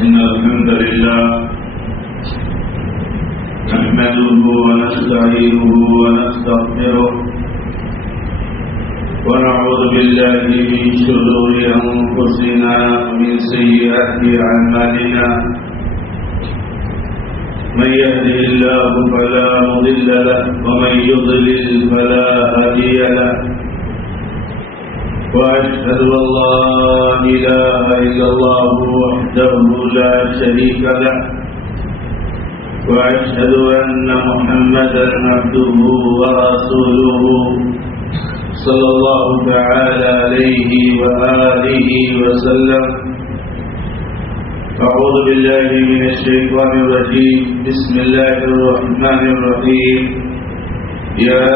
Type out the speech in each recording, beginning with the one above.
إن الحمد لله نحمده ونستعينه ونستغفره ونعوذ بالله من شرور أنفسنا ومن سيئات أعمالنا من يهده الله فلا مضل له ومن يضلل فلا هادي له وأشهد أن لا إله إلا الله وحده لا شريك له وأشهد أن محمدا عبده ورسوله صلى الله تعالى عليه وآله وسلم. أعوذ بالله من الشيطان الرجيم. بسم الله الرحمن الرحيم. يا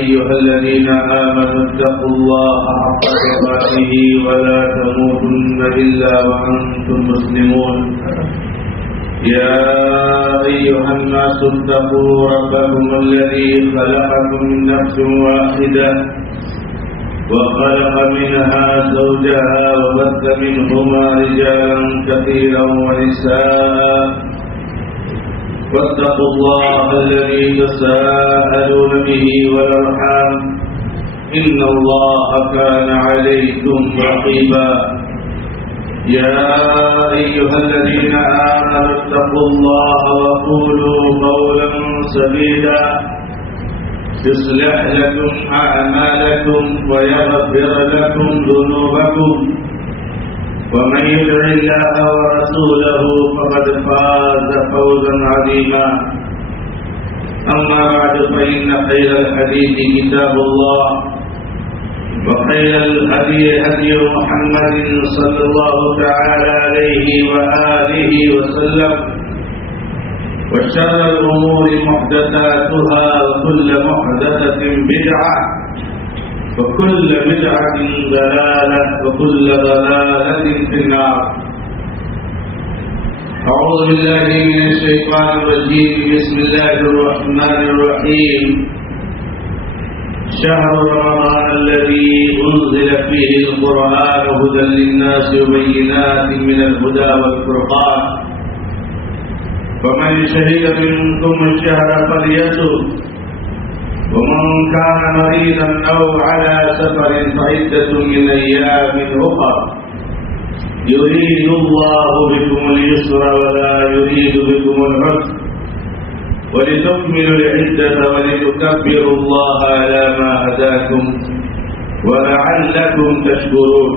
أيها الذين آمنوا اتقوا الله حق تقاته ولا تموتن إلا وأنتم مسلمون. يا أيها الناس اتقوا ربكم الذي خلقكم من نفس واحدة وخلق منها زوجها وبث منهما رجالا كثيرا ونساء واتقوا الله الذي تساءلون به والأرحام إن الله كان عليكم رقيبا. يا أيها الذين آمنوا اتقوا الله وقولوا قولا سديدا يصلح لكم أعمالكم ويغفر لكم ذنوبكم ومن يطع الله ورسوله فقد فاز فوزا عظيما. أما بعد فإن خير الحديث كتاب الله وخير الهدي هدي محمد صلى الله تعالى عليه وآله وسلم وشر الأمور محدثاتها وكل محدثة بدعة وكل بدعة ضلالة وكل ضلالة في النار. أعوذ بالله من الشيطان الرجيم. بسم الله الرحمن الرحيم. شهر رمضان الذي أنزل فيه القرآن هدى للناس وبينات من الهدى والفرقان فمن شهد منكم الشهر فليصم ومن كان مريضا أو على سفر فعدة من أيام أخر يريد الله بكم اليسر ولا يريد بكم العسر ولتكملوا العدة ولتكبروا الله على ما هداكم ولعلكم تشكرون.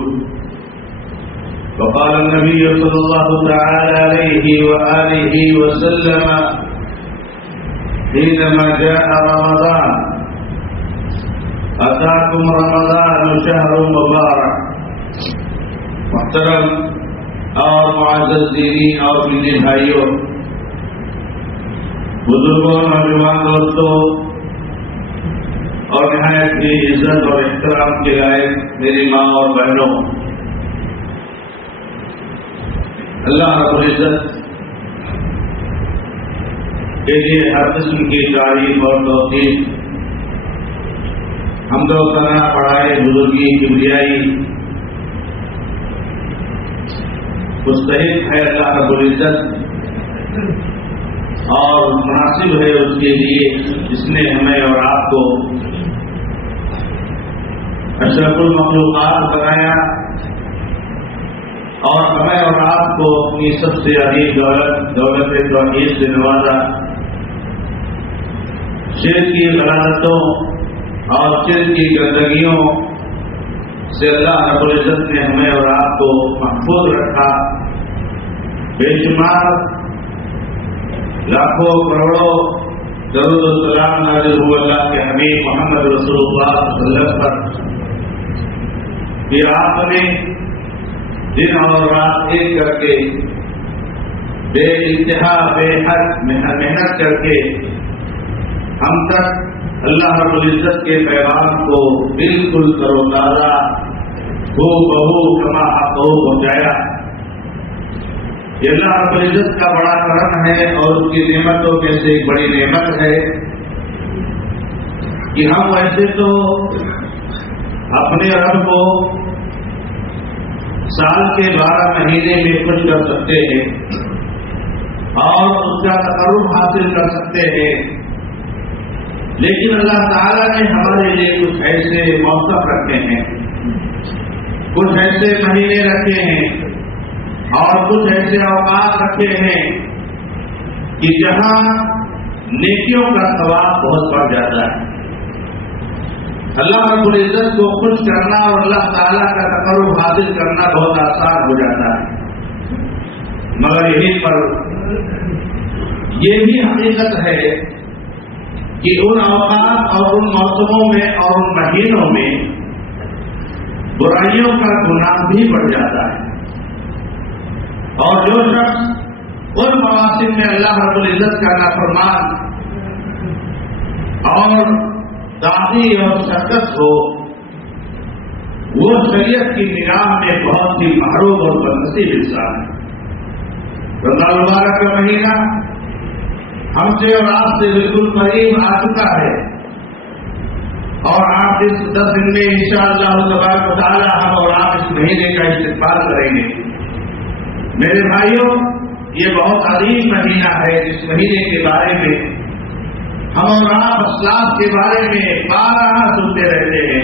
وقال النبي صلى الله تعالى عليه وآله وسلم حينما جاء رمضان: أتاكم رمضان شهر مبارك. محترم اور معزز دینی اور میٹھے بھائیوں، بزرگوں، نوجوان دوستوں اور نہایت ہی عزت اور احترام کے لائق میری ماں اور بہنوں، اللہ رب العزت کے لیے ہر قسم کی تعریف اور توقیف، حمد و ثنا، بڑائی، بزرگی، کبریائی مستحق ہے اللہ رب العزت، اور مناسب ہے اس کے لیے جس نے ہمیں اور آپ کو اشرف المخلوقات بنایا اور ہمیں اور آپ کو اپنی سب سے عظیم دولت توحید سے نوازا. شرک کی غلالتوں اور شرک کی گندگیوں سے اللہ رب العزت نے ہمیں اور آپ کو محفوظ رکھا. بے شمار لاکھوں کروڑوں درود و سلام نازل ہوئے اللہ کے حبیب محمد رسول اللہ صلی اللہ علیہ وسلم پر کہ آپ نے دن اور رات ایک کر کے بے انتہا بے حد محنت کر کے ہم تک اللہ رب العزت کے پیغام کو بالکل تر و تازہ ہو بہو کما حق ہو پہنچایا. یہ اللہ رب العزت کا بڑا کرم ہے اور اس کی نعمتوں میں سے ایک بڑی نعمت ہے کہ ہم ویسے تو اپنے رب کو سال کے 12 مہینے میں خوش کر سکتے ہیں اور اس کا تقرب حاصل کر سکتے ہیں، لیکن اللہ تعالیٰ نے ہمارے لیے کچھ ایسے موسم رکھے ہیں، کچھ ایسے مہینے رکھے ہیں اور کچھ ایسے اوقات رکھے ہیں کہ جہاں نیکیوں کا ثواب بہت بڑھ جاتا ہے۔ اللہ رب العزت کو خوش کرنا اور اللہ تعالیٰ کا تقرب حاصل کرنا بہت آسان ہو جاتا ہے، مگر یہیں پر یہ بھی حقیقت ہے کہ ان اوقات اور ان موسموں میں اور ان مہینوں میں برائیوں کا گناہ بھی بڑھ جاتا ہے، اور جو شخص ان مواسم میں اللہ رب العزت کا نافرمان اور داغی اور شرکت ہو، وہ شریعت کی نگاہ میں بہت ہی محروم اور بدنصیب انسان ہے۔ رمضان المبارک کا مہینہ ہم سے اور آپ سے بالکل قریب آ چکا ہے، اور آپ اس 10 دن میں انشاءاللہ تبارک و تعالی ہم اور آپ اس مہینے کا استقبال کریں گے۔ میرے بھائیوں، یہ بہت عظیم مہینہ ہے جس مہینے کے بارے میں ہم اور آپ اسلاف کے بارے میں بارہا سنتے رہتے ہیں،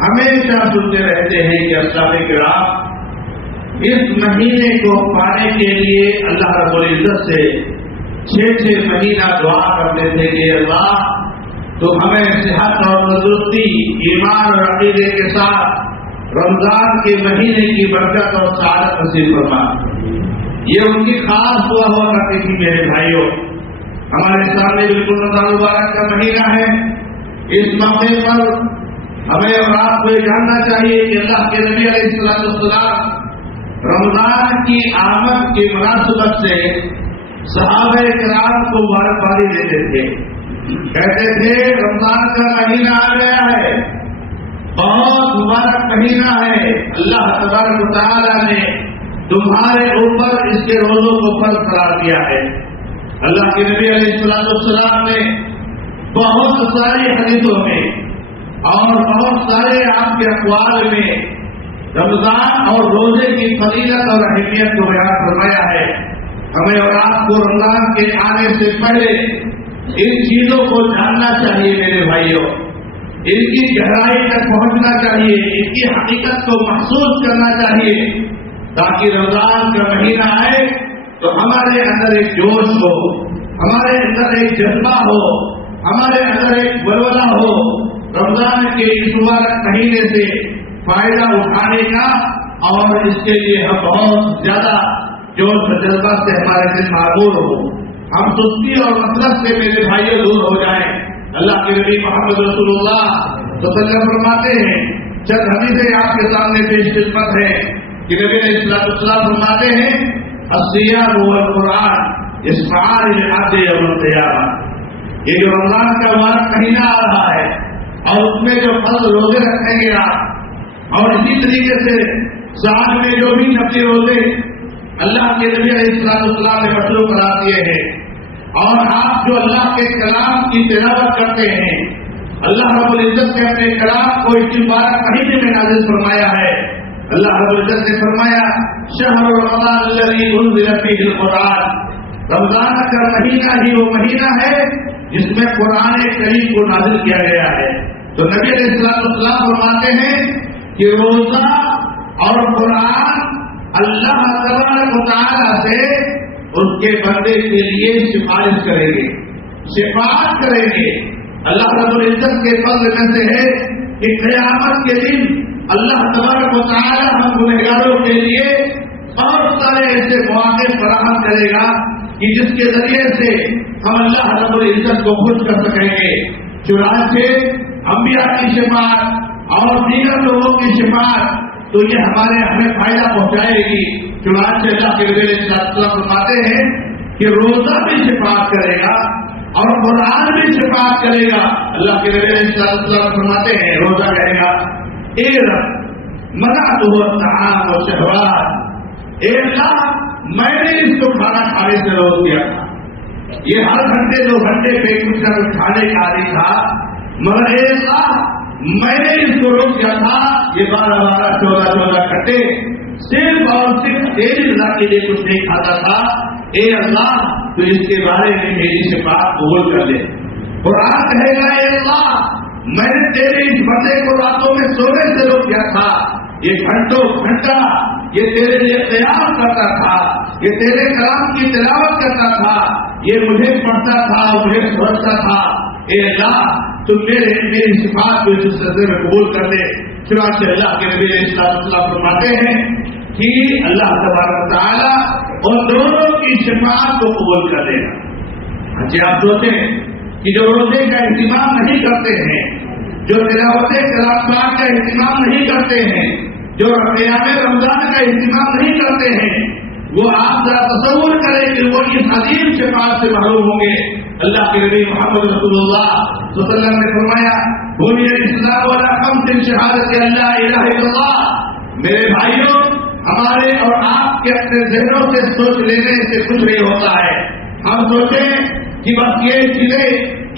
ہمیشہ سنتے رہتے ہیں کہ اسلاف کرام اس مہینے کو پانے کے لیے اللہ رب العزت سے 6 مہینہ دعا کرتے تھے کہ اللہ تو ہمیں صحت اور تندرستی، ایمان اور عقیدے کے ساتھ رمضان کے مہینے کی برکت اور سعادت نصیب فرما۔ یہ ان کی خاص دعا ہوا کرتی تھی۔ میرے بھائیوں، ہمارے سامنے بالکل رمضان مبارک کا مہینہ ہے، اس موقع پر ہمیں اور آپ کو یہ جاننا چاہیے کہ اللہ کے نبی علیہ السلام رمضان کی آمد کی مناسبت سے صحابہ کرام کو مبارکبادی دیتے تھے، کہتے تھے رمضان کا مہینہ آ گیا ہے، بہت مبارک مہینہ ہے، اللہ تبارک و تعالیٰ نے تمہارے اوپر اس کے روزوں کو فرض قرار دیا ہے۔ اللہ کے نبی علیہ السلام نے بہت ساری حدیثوں میں اور بہت سارے آپ کے اقوال میں رمضان اور روزے کی فضیلت اور اہمیت کو بیان فرمایا ہے۔ ہمیں اور آپ کو رمضان کے آنے سے پہلے ان چیزوں کو جاننا چاہیے میرے بھائیوں، ان کی گہرائی تک پہنچنا چاہیے، ان کی حقیقت کو محسوس کرنا چاہیے، تاکہ رمضان کا مہینہ آئے تو ہمارے اندر ایک جوش ہو، ہمارے اندر ایک جذبہ ہو، ہمارے اندر ایک ولولہ ہو، رمضان کے اس مبارک مہینے سے فائدہ اٹھانے کا، اور اس کے لیے ہم بہت زیادہ جوش و جذبہ سے ہمارے دل معمور ہو، ہم سستی اور غفلت سے میرے بھائیوں دور ہو جائیں۔ اللہ کے نبی محمد رسول اللہ صلی اللہ علیہ وسلم فرماتے ہیں، چند حدیثیں آپ کے سامنے پیش خدمت ہے کہ نبی علیہ السلام فرماتے ہیں الصیام والقرآن اسمعان للعبد یوم القیامہ۔ یہ جو رمضان کا مبارک مہینہ آ رہا ہے اور اس میں جو فرض روزے رکھیں گے آپ، اور اسی طریقے سے سال میں جو بھی نفلی روزے اللہ کے نبی علیہ السلام نے مشروع قرار دیے ہیں، اور آپ جو اللہ کے کلام کی تلاوت کرتے ہیں، اللہ رب العزت نے اپنے کلام کو اس مبارک مہینے میں نازل فرمایا ہے۔ اللہ رب العزت نے فرمایا شہر رمضان الذی انزل فیہ القرآن، رمضان کا مہینہ ہی وہ مہینہ ہے جس میں قرآن کریم کو نازل کیا گیا ہے۔ تو نبی علیہ السلام فرماتے ہیں کہ روزہ اور قرآن اللہ تبارک و تعالیٰ سے اس کے بندے کے لیے سفارش کریں گے، شفاعت کریں گے۔ اللہ رب العزت کے فضل میں سے ہے کہ قیامت کے دن اللہ تبارک و تعالیٰ ہم گنہگاروں کے لیے بہت سارے ایسے مواقع فراہم کرے گا کہ جس کے ذریعے سے ہم اللہ رب العزت کو خوش کر سکیں گے۔ چنانچہ انبیاء کی شفاعت اور دیگر لوگوں کی شفاعت تو یہ ہمیں فائدہ پہنچائے گی۔ چنانچہ اللہ کے نبی علیہ السلام فرماتے ہیں کہ روزہ بھی شفاعت کرے گا اور قرآن بھی شفاعت کرے گا۔ اللہ کے نبی علیہ السلام فرماتے ہیں روزہ کہے گا اے رب منعتہ الطعام والشہوات، اے اللہ میں نے اس کو کھانا کھانے سے روک دیا تھا، یہ ہر گھنٹے 2 گھنٹے پہ کچھ نہ کچھ کھانے کا عادی تھا، مگر اے اللہ میں نے اس کو روک دیا تھا، یہ 12 14 گھنٹے صرف اور صرف تیری رضا کے لیے کچھ نہیں کھاتا تھا. اے اللہ تو اس کے بارے میں میری شفاعت قبول کر لے. قرآن کہے گا اے اللہ میں نے تیرے اس بندے کو راتوں میں سونے سے روک دیا تھا, یہ گھنٹوں گھنٹہ یہ تیرے لیے قیام کرتا تھا, یہ تیرے کلام کی تلاوت کرتا تھا, یہ مجھے پڑھتا تھا, مجھے سمجھتا تھا. اے اللہ تم میری شفاعت کو اس سلسلے میں قبول کر دے. چنانچہ اللہ کے نبی علیہ السلام فرماتے ہیں کہ اللہ تبارک و تعالیٰ اور دونوں کی شفاعت کو قبول کر دے گا. اچھا آپ سوچیں کہ جو روزے کا اہتمام نہیں کرتے ہیں, جو تلاوت کلام پاک کا اہتمام نہیں کرتے ہیں, جو قیام رمضان کا اہتمام نہیں کرتے ہیں, وہ آپ ذرا تصور کریں کہ وہ اس عظیم شفاعت سے محروم ہوں گے. اللہ کے نبی محمد رسول اللہ صلی اللہ علیہ وسلم نے فرمایا بنی الاسلام علی خمس شہادت لا الہ الا اللہ. میرے بھائیوں ہمارے اور آپ کے اپنے ذہنوں سے سوچ لینے سے کچھ نہیں ہوتا ہے. ہم سوچیں کہ بس یہ چیزیں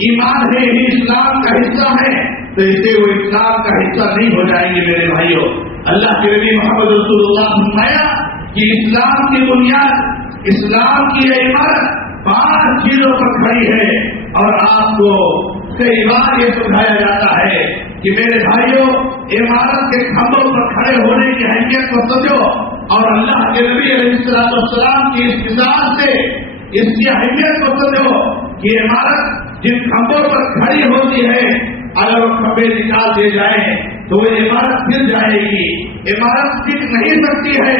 ایمان ہے, ہی اسلام کا حصہ ہے, تو اسے وہ اسلام کا حصہ نہیں ہو جائیں گے. میرے بھائیوں اللہ کے نبی محمد رسول اللہ نے فرمایا کہ اسلام کی بنیاد, اسلام کی یہ عمارت 5 چیزوں پر کھڑی ہے. اور آپ کو کئی بار یہ سمجھایا جاتا ہے کہ میرے بھائیوں عمارت کے کھمبوں پر کھڑے ہونے کی اہمیت کو سمجھو, اور اللہ کے نبی علیہ السلام کی اس مثال سے اس کی اہمیت کو سمجھو کہ عمارت جن کھمبوں پر کھڑی ہوتی ہے اگر وہ کھمبے نکال دیے جائیں تو وہ عمارت گر جائے گی. عمارت ٹک نہیں سکتی ہے.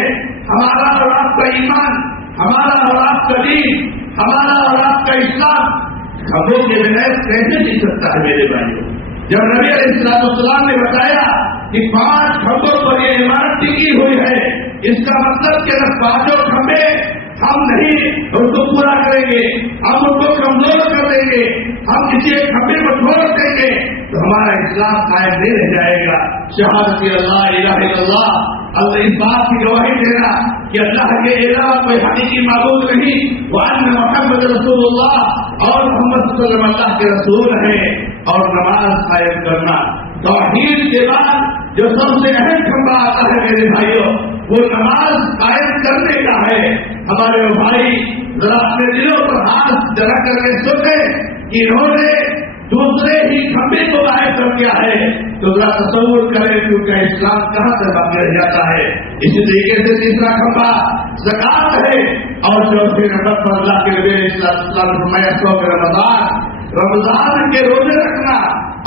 ہمارا اور آپ کا ایمان, ہمارا اور آپ کا دین, ہمارا اور آپ کا اسلام کھمبوں کے بغیر کیسے جی سکتا ہے. میرے بھائیوں جب نبی علیہ السلام نے بتایا کہ 5 کھمبوں پر یہ عمارت ٹکی ہوئی ہے, اس کا مطلب کہ اگر 5 کھمبے ہم نہیں ان کو پورا کریں گے, ہم ان کو کمزور کر دیں گے, ہم کسی ایک کھمبے کو چھوڑ دیں گے تو ہمارا اسلام قائم نہیں رہ جائے گا. شہادت اللہ الہ الا اللہ, اللہ اس بات کی گواہی دینا کہ اللہ کے علاوہ کوئی حقیقی معبود نہیں, وان محمد رسول اللہ, اور محمد صلی اللہ علیہ وسلم اللہ کے رسول ہیں, اور نماز قائم کرنا. توحید کے بعد جو سب سے اہم کھمبا آتا ہے میرے بھائیوں وہ نماز قائم کرنے کا ہے. ہمارے بھائی ذرا اپنے دلوں پر ہاتھ جگہ کر کے سوچے کہ انہوں نے دوسرے ہی کھمبے کو قائم کر دیا ہے, تو ذرا تصور کریں کہ ان کا اسلام کہاں تک باقی رہ جاتا ہے. اسی طریقے سے تیسرا کھمبا زکات ہے, اور چوتھے نمبر پر اللہ کے نبی علیہ السلام نے فرمایا صوم رمضان کے روزے رکھنا,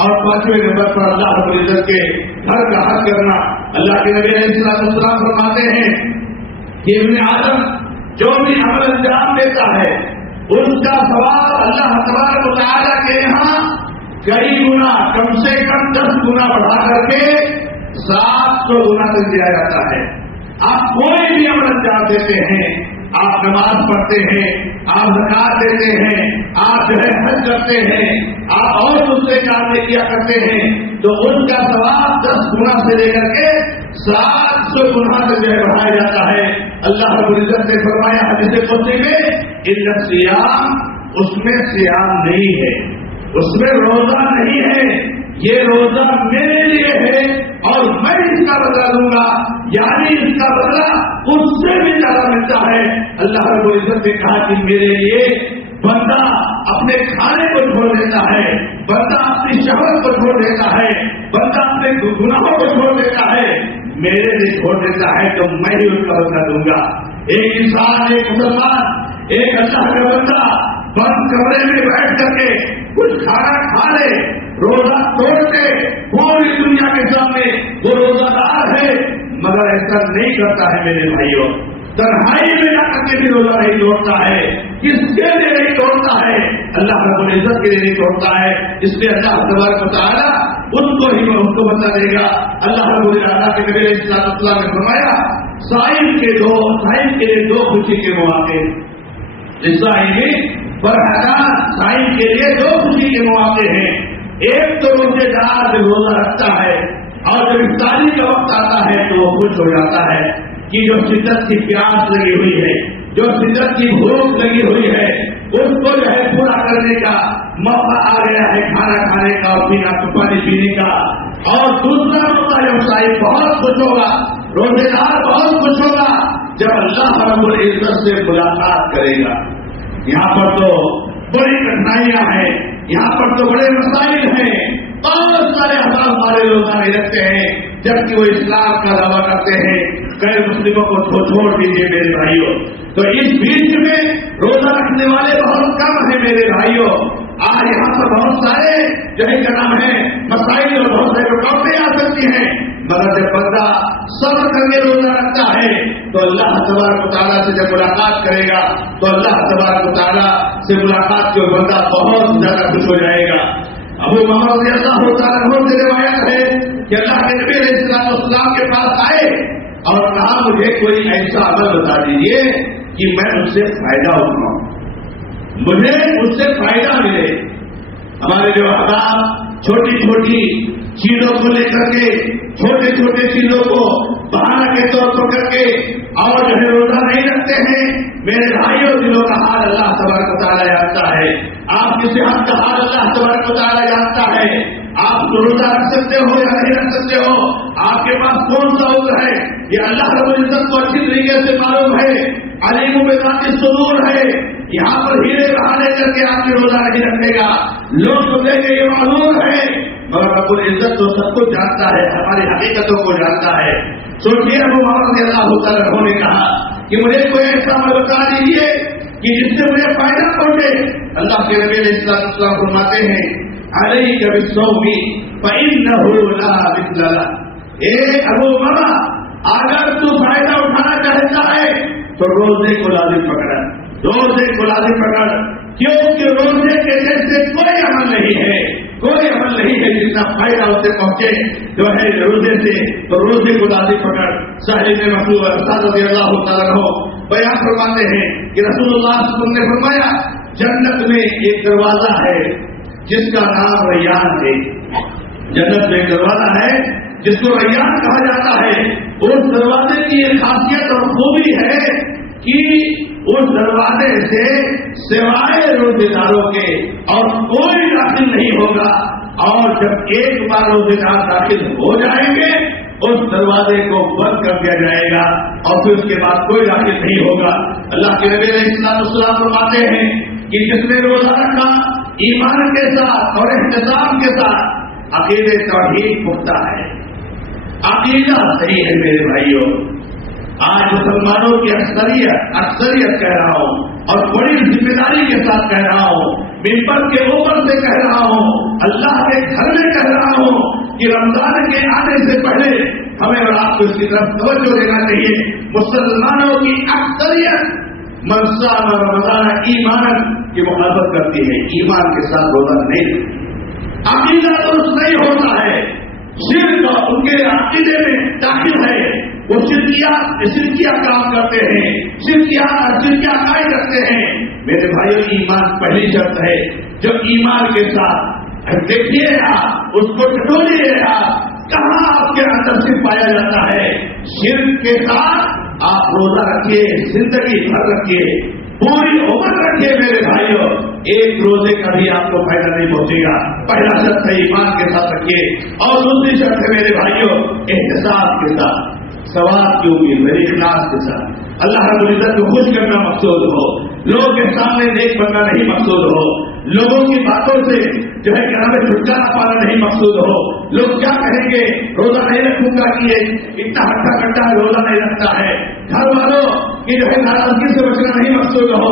اور 5ویں نمبر پر اللہ رب العزت کے گھر کا حق کرنا. اللہ کے نبی علیہ السلام فرماتے ہیں کہ ابن آدم جو بھی عمل انجام دیتا ہے اس کا ثواب اللہ تبارک و تعالیٰ کے یہاں کئی گنا, کم سے کم 10 گنا بڑھا کر کے 700 گنا تک دیا جاتا ہے. آپ کوئی بھی عمل انجام دیتے ہیں, آپ نماز پڑھتے ہیں, آپ زکات دیتے ہیں, آپ جو ہے حج کرتے ہیں, آپ اور دوسرے کام کیا کرتے ہیں, تو ان کا ثواب 10 گنا سے لے کر کے 700 گنا تک جو ہے بڑھایا جاتا ہے. اللہ رب العزت نے فرمایا حدیث قدسی میں ان سیام, اس میں سیام نہیں ہے, اس میں روزہ نہیں ہے, یہ روزہ میرے لیے ہے اور میں اس کا بدلہ دوں گا, یعنی اس کا بدلہ اس سے بھی زیادہ ملتا ہے. اللہ رب العزت نے کہا کہ میرے لیے بندہ اپنے کھانے کو چھوڑ دیتا ہے, بندہ اپنی شہوت کو چھوڑ دیتا ہے, بندہ اپنے گناہوں کو چھوڑ دیتا ہے, میرے لیے چھوڑ دیتا ہے تو میں ہی اس کا بدلہ دوں گا. ایک انسان, ایک مسلمان, ایک اللہ کا بندہ بند کمرے میں بیٹھ کر کے کچھ کھانا کھا لے, روزہ توڑ کے پوری دنیا کے سامنے وہ روزہ دار ہے, مگر ایسا نہیں کرتا ہے میرے بھائیوں. تنہائی میں جا کر کے بھی روزہ نہیں توڑتا ہے. کس کے لیے نہیں توڑتا ہے؟ اللہ رب العزت کے لیے نہیں توڑتا ہے. اس لیے اللہ تبارک و تعالیٰ ان کو ہی ان کو بتا دے گا. اللہ رب العزت کے نبی علیہ السلام نے فرمایا صائم کے لیے 2 خوشی کے مواقع, صائم کے لیے 2 خوشی کے مواقع ہیں. ایک تو روزے دار جو روزہ رکھتا ہے اور جب افطاری کا وقت آتا ہے تو وہ خوش ہو جاتا ہے کہ جو شدت کی پیاس لگی ہوئی ہے, جو شدت کی بھوک لگی ہوئی ہے, اس کو جو ہے پورا کرنے کا موقع آ گیا ہے, کھانا کھانے کا اور پانی پینے کا. اور دوسرا موقع جب صائم بہت خوش ہوگا روزے دار بہت خوش ہوگا جب اللہ رب العزت سے ملاقات کرے گا. یہاں پر تو بڑی کٹھنائیاں ہیں, یہاں پر تو بڑے مسائل ہیں. بہت سارے ہمارے روزہ نہیں رکھتے ہیں جبکہ وہ اسلام کا دعویٰ کرتے ہیں. غیر مسلموں کو چھوڑ دیجیے میرے بھائیوں. تو اس بیچ میں روزہ رکھنے والے بہت کم ہیں میرے بھائیوں. آج یہاں پر بہت سارے جو ہے کیا نام ہے مسائل اور بہت سارے رکاوٹیں آ سکتی ہیں, مگر جب بندہ صبر کر کے روزہ رکھتا ہے تو اللہ تبارک و تعالیٰ سے جب ملاقات کرے گا تو اللہ تبارک و تعالیٰ سے ملاقات کے بندہ بہت زیادہ خوش ہو جائے گا. ابو محمد رضی اللہ تعالیٰ عنہ سے روایت ہے کہ اللہ کے نبی علیہ السلام کے پاس آئے اور کہا مجھے کوئی ایسا عمل بتا دیجیے کہ میں اس سے فائدہ اٹھاؤں, مجھے اس سے فائدہ ملے. ہمارے جو احباب چھوٹی چھوٹی چیزوں کو لے کر کے چھوٹے چھوٹے چیزوں کو بہانہ کے طور پر کر کے اور جو ہے روزہ نہیں رکھتے ہیں. میرے بھائیوں دلوں کا حال اللہ تبارک و تعالیٰ جانتا ہے. آپ کی صحت کا حال اللہ تبارک و تعالیٰ جانتا ہے. آپ روزہ رکھ سکتے ہو یا نہیں رکھ سکتے ہو, آپ کے پاس کون سا عذر ہے, یہ اللہ رب العزت کو اچھی طریقے سے معلوم ہے. علیم بذات الصدور ہے. یہاں پر ہیرے بہانے کر کے آپ کی روزہ نہیں رکھے گا, لوگ سمجھیں گے یہ معلوم ہے, مگر رب العزت تو سب کچھ جانتا ہے, ہماری حقیقتوں کو جانتا ہے. سوچیے ابو محمد رضی اللہ تعالیٰ نے کہا کہ مجھے کوئی ایسا عمل بتا دیجیے کہ جس سے مجھے فائدہ پہنچے. اللہ کے نبی علیہ السلام فرماتے ہیں علیک بالصوم فإنه لا مثل له. اے ابو محمد اگر تو فائدہ اٹھانا چاہتا ہے تو روزے کو لازم پکڑ, روزے کو لازم پکڑ, کیونکہ روزے کے جیسے کوئی عمل نہیں ہے, کوئی عمل نہیں ہے جتنا فائدہ اسے پہنچے جو ہے روزے سے. تو روزے کو لازم پکڑ. صاحب مخلوق استاد رضی اللہ تعالیٰ عنہ بیان فرماتے ہیں کہ رسول اللہ صلی اللہ علیہ وسلم نے فرمایا جنت میں ایک دروازہ ہے جس کا نام ریان ہے. جنت میں ایک دروازہ ہے جس کو ریان کہا جاتا ہے. اس دروازے کی ایک خاصیت اور خوبی ہے کہ اس دروازے سے سوائے روزے داروں کے اور کوئی داخل نہیں ہوگا, اور جب ایک بار روزے دار داخل ہو جائیں گے اس دروازے کو بند کر دیا جائے گا اور پھر اس کے بعد کوئی داخل نہیں ہوگا. اللہ کے نبی علیہ السلام فرماتے ہیں کہ جس نے روزہ رکھا ایمان کے ساتھ اور احتساب کے ساتھ, عقیدے توحید پختہ ہے, عقیدہ صحیح ہے. میرے بھائیوں آج مسلمانوں کی اکثریت کہہ رہا ہوں اور بڑی ذمہ داری کے ساتھ کہہ رہا ہوں, ممبر کے اوپر سے کہہ رہا ہوں, اللہ کے گھر میں کہہ رہا ہوں کہ رمضان کے آنے سے پہلے ہمیں اور آپ کو اس کی طرف توجہ دینا چاہیے. مسلمانوں کی اکثریت من صام رمضان ایمان کی مخالفت کرتی ہے, ایمان کے ساتھ روزہ نہیں, عقیدہ درست نہیں ہوتا ہے, شرک ان کے عقیدے میں داخل ہے, وہ شرکیہ کام کرتے ہیں, شرکیہ عقائد رکھتے ہیں. میرے بھائیوں ایمان پہلی شرط ہے. جو ایمان کے ساتھ دیکھیے آپ اس کو ٹٹولیے آپ, کہاں آپ کے اندر سے پایا جاتا ہے. شرک کے ساتھ آپ روزہ رکھیے, زندگی بھر رکھیے, پوری عمر رکھیے. میرے بھائیوں ایک روزے کا بھی آپ کو فائدہ نہیں پہنچے گا. پہلا شرط ہے ایمان کے ساتھ رکھیے, اور دوسری شرط ہے میرے بھائیوں احتساب کے ساتھ, ثواب کی امید, میرے اخلاص کے ساتھ. اللہ رب العزت کو خوش کرنا مقصود ہو, لوگوں کے سامنے نیک بننا نہیں مقصود ہو, لوگوں کی باتوں سے جو ہے کہ ہمیں چھٹکارا پانا نہیں مقصود ہو. لوگ کیا کہیں گے روزہ نہیں رکھوں گا کہ یہ اتنا ہٹا کٹا روزہ نہیں رکھتا ہے. گھر والوں کی جو ہے ناراضگی سے بچنا نہیں مقصود ہو,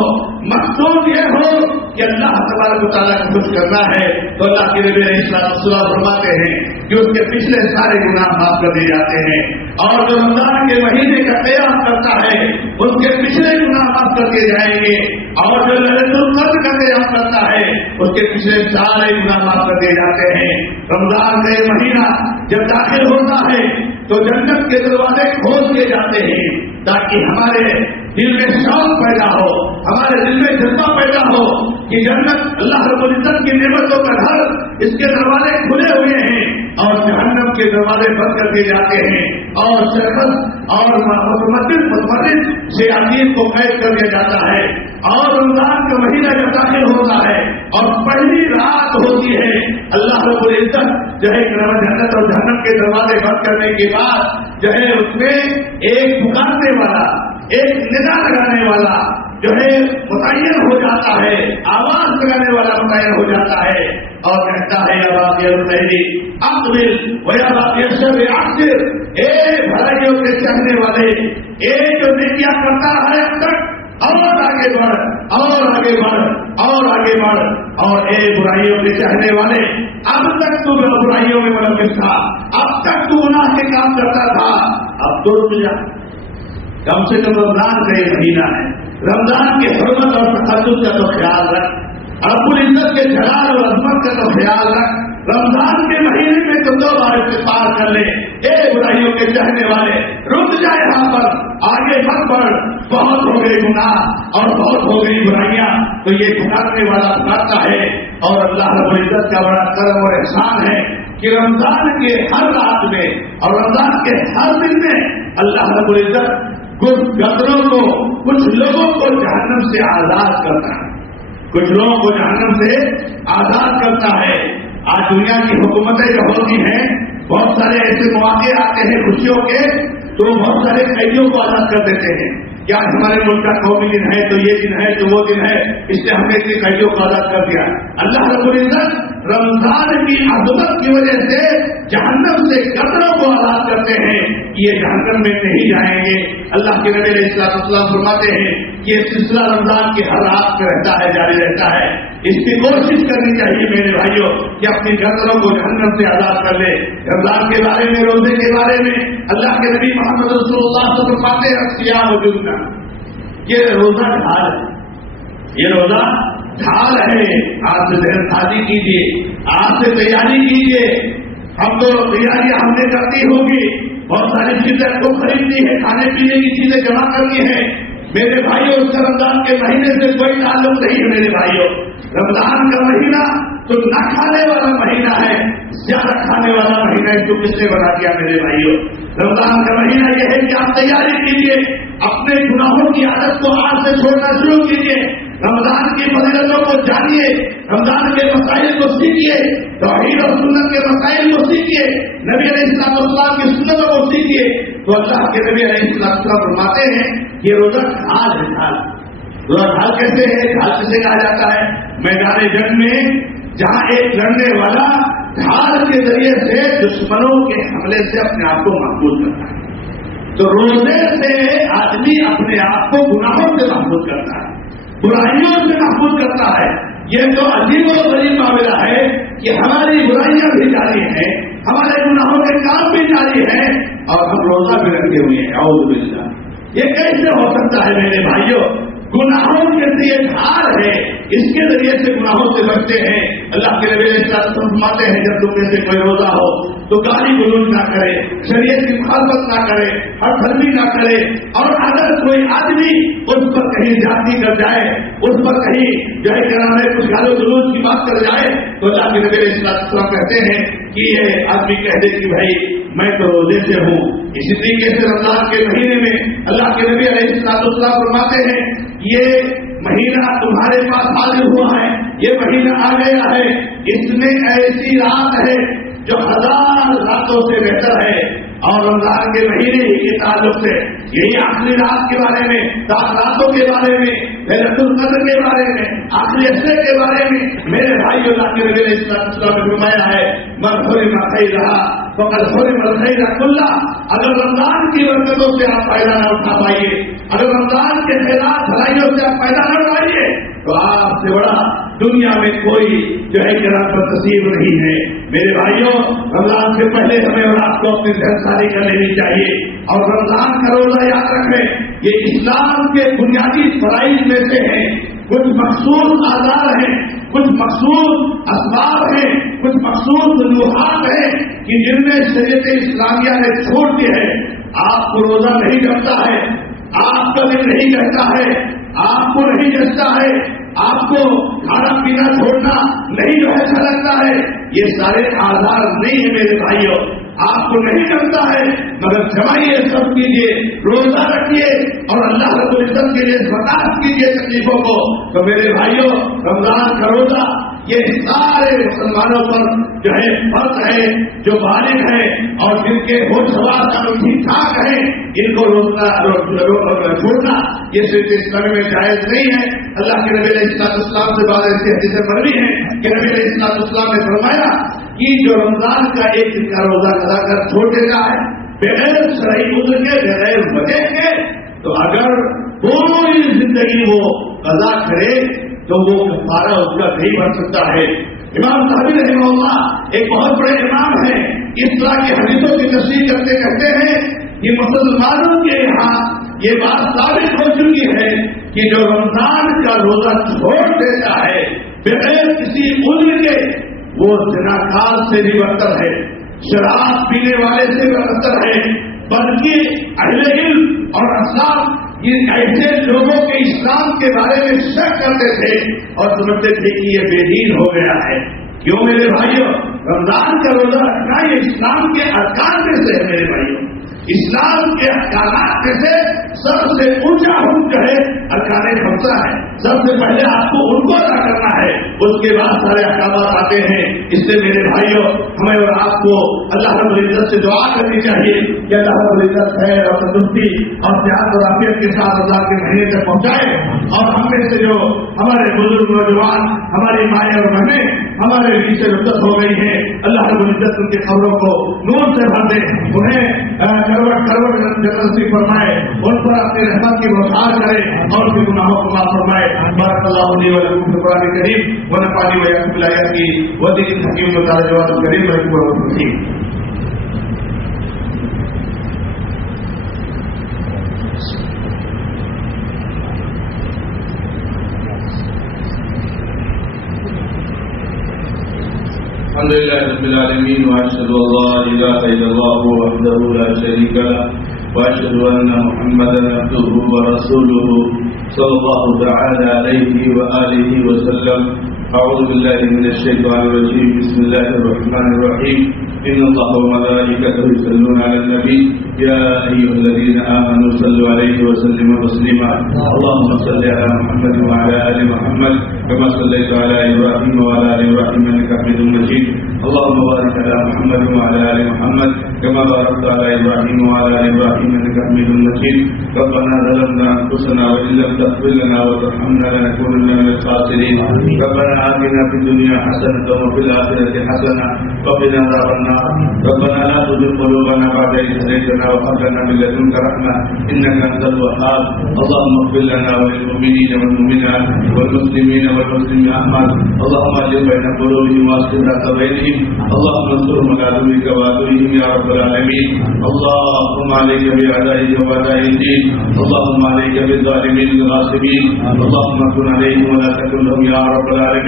مقصود یہ ہو کہ اللہ تبارک و تعالیٰ کو خوش کرنا ہے. تو اللہ کے نبی علیہ السلام فرماتے ہیں کہ اس کے پچھلے سارے گناہ معاف کر دیے جاتے ہیں, اور جو رمضان کے مہینے کا قیام کرتا ہے اس کے پچھلے گناہ معاف کر دیے جائیں گے, اور جو لیلۃ القدر کا قیام کرتا ہے اس کے پچھلے سارے گناہ معاف کر دیے جاتے ہیں. رمضان کا یہ مہینہ جب داخل ہوتا ہے تو جنت کے دروازے کھول دیے جاتے ہیں تاکہ ہمارے دل میں شوق پیدا ہو, ہمارے دل میں جذبہ پیدا ہو کہ جنت اللہ رب العزت کی نعمتوں کا گھر, اس کے دروازے کھلے ہوئے ہیں اور جہنم کے دروازے بند کر دیے جاتے ہیں, اور سرکس اور متمرد شیاطین کو قید کر دیا جاتا ہے. اور رمضان کا مہینہ جب داخل ہوتا ہے اور پہلی رات ہوتی ہے، اللہ رب العزت جو ہے جنت اور جہنم کے دروازے بند کرنے کے بعد جو ہے اس میں ایک پکارنے والا، ایک ندا لگانے والا جو ہے متعین ہو جاتا ہے، آواز لگانے والا متعین ہو جاتا ہے اور کہتا ہے یا باقی الخیر اقبل و یا باقی الشر اقصر، اے بھلائیوں کے چاہنے والے، اے جو نیکیاں کرتا ہے اب تک، اور آگے بڑھ، اور آگے بڑھ، اور آگے بڑھ، اور اے برائیوں کے چاہنے والے، اب تک تو برائیوں میں ملوث تھا، اب تک تو گناہ کے کام کرتا تھا، اب تو رک جا، کم سے کم رمضان کا یہ مہینہ ہے، رمضان کی حرمت اور تقدس کا تو خیال رکھ، رب العزت کے جلال اور عظمت کا تو خیال رکھ، رمضان کے مہینے میں تو 2 بار استغفار کر لے، اے برائیوں کے چاہنے والے رک جائے یہاں پر، آگے مت بڑھ، بہت ہو گئی گناہ اور بہت ہو گئی برائیاں، تو یہ پکارنے والا پکارتا ہے، اور اللہ رب العزت کا بڑا کرم اور احسان ہے کہ رمضان کے ہر رات میں اور رمضان کے ہر دن میں اللہ رب العزت کچھ گدروں کو، کچھ لوگوں کو جہنم سے آزاد کرتا ہے، کچھ لوگوں کو جہنم سے آزاد کرتا ہے۔ آج دنیا کی حکومتیں جو ہوتی ہیں، بہت سارے ایسے مواقع آتے ہیں خوشیوں کے، تو بہت سارے قیدیوں کو آزاد کر دیتے ہیں کہ آج ہمارے ملک کا قومی دن ہے، تو یہ دن ہے، تو وہ دن ہے، اس لیے ہم نے اتنے قیدیوں کو آزاد کر دیا۔ اللہ رب العزت رمضان کی عظمت کی وجہ سے جہنم سے قطروں کو آزاد کرتے ہیں، یہ جہنم میں نہیں جائیں گے۔ اللہ کے نبی علیہ السلام فرماتے ہیں کہ یہ سلسلہ رمضان کی ہر رات میں رہتا ہے، جاری رہتا ہے، اس کی کوشش کرنی چاہیے میرے بھائیوں کہ اپنی گردنوں کو جہنم سے آزاد کر لے۔ رمضان کے بارے میں، روزے کے بارے میں اللہ کے نبی محمد رسول اللہ صلی اللہ علیہ وسلم فرماتے ہیں صیام و جنہ، یہ روزہ ڈھال ہے، یہ روزہ ڈھال ہے، آج سے ذہن تازی کیجیے، آج سے تیاری کیجیے۔ ہم تو تیاریاں ہم نے کرتی ہوگی، بہت ساری چیزیں کو خریدنی ہے، کھانے پینے کی چیزیں جمع کرنی ہے میرے بھائیوں، اس کا رمضان کے مہینے سے کوئی تعلق نہیں ہے میرے بھائیوں۔ رمضان کا مہینہ تو نہ کھانے والا مہینہ ہے، زیادہ کھانے والا مہینہ ہے، جو کس نے بنا دیا میرے بھائیوں۔ رمضان کا مہینہ یہ ہے کہ آپ تیاری کیجیے، اپنے گناہوں کی عادت کو آج سے چھوڑنا شروع کیجیے، رمضان کی فضیلتوں کو جانیے، رمضان کے مسائل کو سیکھیے، توحید اور سنت کے مسائل کو سیکھیے، نبی علیہ السلام کی سنتوں کو سیکھیے۔ تو اللہ کے نبی علیہ السلام فرماتے ہیں یہ روزہ ڈھال ہے، ڈھال۔ روزہ ڈھال کیسے ہے؟ ڈھال کیسے کہا جاتا ہے؟ میدان جنگ میں جہاں ایک لڑنے والا ڈھال کے ذریعے سے دشمنوں کے حملے سے اپنے آپ کو محفوظ کرتا ہے، تو روزے سے آدمی اپنے آپ کو گناہوں سے محفوظ کرتا ہے، برائیوں سے محفوظ کرتا ہے۔ یہ تو عجیب و غریب معاملہ ہے کہ ہماری برائیاں بھی جاری ہیں، ہمارے گناہوں کے کام بھی جاری ہیں، اور ہم روزہ بھی رکھے ہوئے ہیں، اعوذ باللہ۔ یہ کیسے ہو سکتا ہے میرے بھائیوں؟ گناہوں کے لیے ڈھال ہے، اس کے ذریعے سے گناہوں سے بچتے ہیں۔ اللہ کے نبی علیہ السلام فرماتے ہیں جب تم میں سے کوئی روزہ ہو تو گالی گلوچ نہ کرے، شریعت کی مخالفت نہ کرے، ہر دھرمی نہ کرے، اور اگر کوئی آدمی اس پر کہیں جاتی کر جائے، اس پر کہیں جو ہے کیا نام ہے کچھ گالی گلوچ کی بات کر جائے، تو اللہ کے نبی علیہ السلام کہتے ہیں کہ یہ آدمی کہہ دے کہ بھائی میں تو روزے سے ہوں۔ اسی طریقے سے رمضان کے مہینے میں اللہ کے نبی علیہ السلام فرماتے ہیں یہ مہینہ تمہارے پاس حاضر ہوا ہے، یہ مہینہ آ گیا ہے، اس میں ایسی رات ہے جو 1000 راتوں سے بہتر ہے، اور رمضان کے مہینے ہی کے تعلق سے یہی آخری رات کے بارے میں، 10 راتوں کے بارے میں، ليلة القدر کے بارے میں، آخری عشرے کے بارے میں میرے بھائی اللہ کے نبی علیہ السلام نے فرمایا ہے من حرم خیرھا فقد حرم الخیر کلہ۔ اگر رمضان کی برکتوں سے آپ فائدہ نہ اٹھا پائیے، اگر رمضان کے خیرات بھلائیوں سے آپ فائدہ نہ پائیے، تو آپ سے بڑا دنیا میں کوئی جو ہے کہ رات پر تصیب نہیں ہے۔ میرے بھائیوں، رمضان سے پہلے ہمیں اور آپ کو اپنی ذہن ساری کر لینی چاہیے، اور رمضان کا روزہ یاد رکھیں یہ اسلام کے بنیادی فرائض میں سے ہے۔ کچھ مخصوص آزار ہیں، کچھ مخصوص اسباب ہیں، کچھ مخصوص وجوہات ہیں کہ جن میں شریعت اسلامیہ نے چھوٹ دی ہے۔ آپ کو روزہ نہیں جمتا ہے، آپ کا دل نہیں کہتا ہے، آپ کو نہیں جچتا ہے، آپ کو کھانا پینا چھوڑنا نہیں جو ہے اچھا لگتا ہے، یہ سارے آزار نہیں ہے میرے بھائیوں، آپ کو نہیں لگتا ہے، مگر جمائیے، سب کیجیے، روزہ رکھیے اور اللہ رب العزت کے لیے برداشت کیجیے تکلیفوں کو۔ تو میرے بھائیوں، رمضان کا روزہ یہ سارے مسلمانوں پر جو ہے فرض ہے، جو بالغ ہے اور جن کے ہوش حواس ٹھیک ٹھاک ہے، ان کو چھوڑنا یہ صرف اسلام میں جائز نہیں ہے۔ اللہ کے نبی علیہ السلام سے بعض ایسی حدیثیں مروی ہیں کہ نبی علیہ السلام نے فرمایا کہ جو رمضان کا ایک دن کا روزہ ادا کر چھوڑ دیتا ہے بغیر شرعی عذر کے، بغیر وجہ کے، تو اگر پوری زندگی وہ قضا کرے تو وہ کفارہ اس کا نہیں بن سکتا ہے۔ امام صاحب رحمہ اللہ ایک بہت بڑے امام ہیں، اس طرح کی حدیثوں کی تشریح کرتے کہتے ہیں کہ مسلمانوں کے یہاں یہ بات ثابت ہو چکی ہے کہ جو رمضان کا روزہ چھوڑ دیتا ہے بغیر کسی عذر کے، وہ زناکار سے بھی بدتر ہے، شراب پینے والے سے بھی بدتر ہے، بلکہ اہل علم اور اسلاف یہ ایسے لوگوں کے اسلام کے بارے میں شک کرتے تھے اور سمجھتے تھے کہ یہ بے دین ہو گیا ہے۔ کیوں میرے بھائیوں؟ رمضان کا روزہ رکھنا یہ اسلام کے ارکان میں سے ہے میرے بھائیوں، اسلام کے احکامات میں سے سب سے اونچا حکم جو ہے ارکان خمسہ ہے، سب سے پہلے آپ کو ان کو ادا کرنا ہے، اس کے بعد سارے احکامات آتے ہیں۔ اس سے میرے بھائیوں، ہمیں اور آپ کو اللہ رب العزت سے دعا کرنی چاہیے کہ اللہ رب العزت خیر اور تندرستی اور صحت اور عافیت کے ساتھ رمضان کے مہینے تک پہنچائے، اور ہم میں سے جو ہمارے بزرگ نوجوان، ہماری مائیں اور بہنیں ہمارے بیچ سے رخصت ہو گئی ہیں، اللہ رب العزت ان کی خبروں کو نور سے بھر دے، انہیں کروڑ جنت نصیب فرمائے، ان پر اپنی رحمت کی بوچھار کرے اور ان کے گناہوں کو معاف فرمائے۔ بارک اللہ لی و لکم فی القرآن الکریم ونفعني وإياكم بالآيات والذکر الحکیم وتعالى جواد الکریم ورحمۃ اللہ وبرکاتہ۔ الحمد لله رب العالمين واشهد ان لا اله الا الله وحده لا شريك له واشهد ان محمدا عبده ورسوله صلى الله تعالى عليه واله وسلم۔ اعوذ بالله من الشيطان الرجيم، بسم الله الرحمن الرحيم، ان الله وملائكته يصلون على النبي يا ايها الذين امنوا صلوا عليه وسلموا تسليما۔ اللهم صل على محمد وعلى ال محمد كما صليت على ابراهيم وعلى ال ابراهيم انك حميد مجيد۔ اللهم بارك على محمد وعلى ال محمد كما باركت على ابراهيم وعلى ال ابراهيم انك حميد مجيد۔ ربنا ظلمنا انفسنا وان لم تغفر لنا وترحمنا لنكونن من الخاسرين۔ ربنا آتنا في الدنيا حسنة وفي الآخرة حسنة وقنا عذاب النار۔ ربنا لا تزغ قلوبنا بعد إذ هديتنا وهب لنا من لدنك رحمة إنك أنت الوهاب۔ اللهم اغفر لنا وللمؤمنين والمؤمنات والمسلمين والمسلمات، اللهم ألف بين قلوبهم وأصلح ذات بينهم، اللهم انصرهم على عدوك وعدوهم يا رب العالمين۔ اللهم عليك بأعدائك وأعداء الدين، اللهم عليك بالظالمين الغاصبين، اللهم كن عليهم ولا تكن لهم يا رب العالمين۔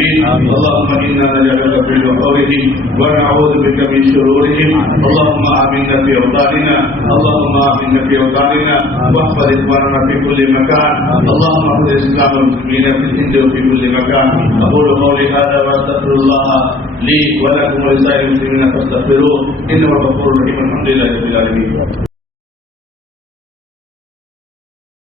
اللهم إنا نجعلك في نحورهم ونعوذ بك من شرورهم، اللهم آمنا في أوطاننا، اللهم آمنا في أوطاننا واحفظ إخواننا في كل مكان، اللهم احفظ الإسلام والمسلمين في الهند وفي كل مكان۔ أقول قولي هذا وأستغفر الله لي ولكم ولسائر المسلمين فاستغفروه إنه الغفور الرحيم، الحمد لله رب العالمين۔